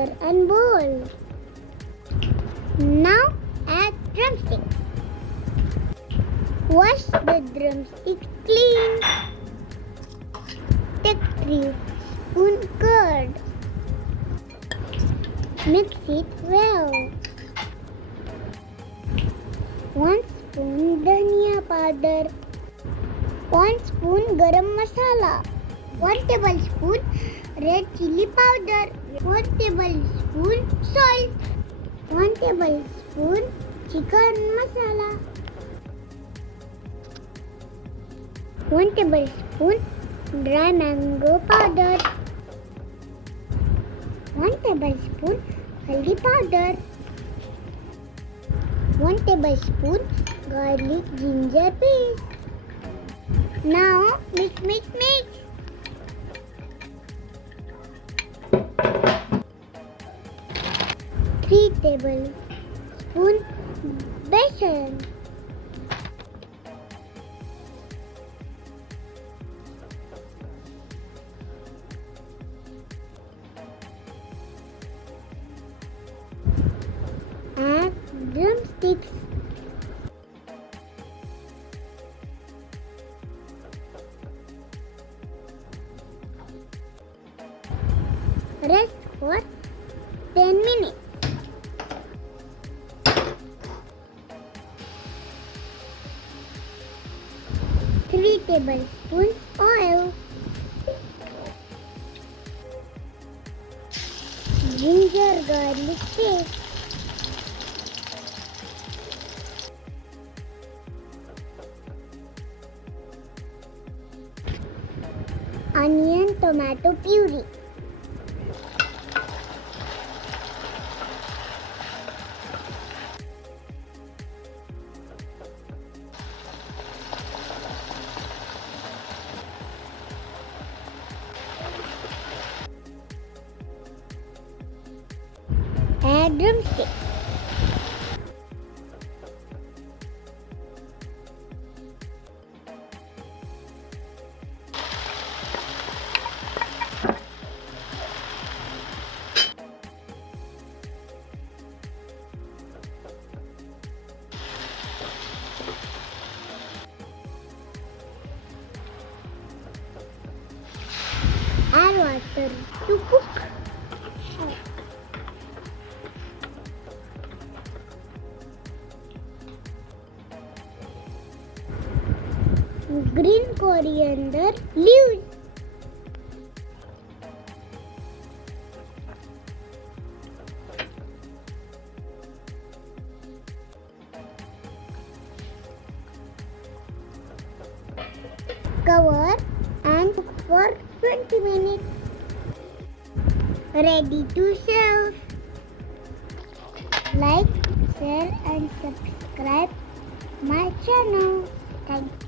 water and boil. Now add drumsticks. Wash the drumstick clean. Take 3 spoon curd. Mix it well. 1 spoon dhania powder. 1 spoon garam masala. 1 tablespoon red chili powder. 1 tablespoon salt. 1 tablespoon chicken masala. 1 tablespoon dry mango powder. 1 tablespoon haldi powder. 1 tablespoon garlic ginger paste. Now mix. 3 tablespoon besan. Add drumsticks. Rest for 10 minutes. Three tablespoons oil. Ginger garlic paste. Onion tomato puree. Add drumsticks. Add water to cook. Green coriander leaves. Cover and cook for 20 minutes. Ready to serve. Like, share and subscribe my channel. Thank you.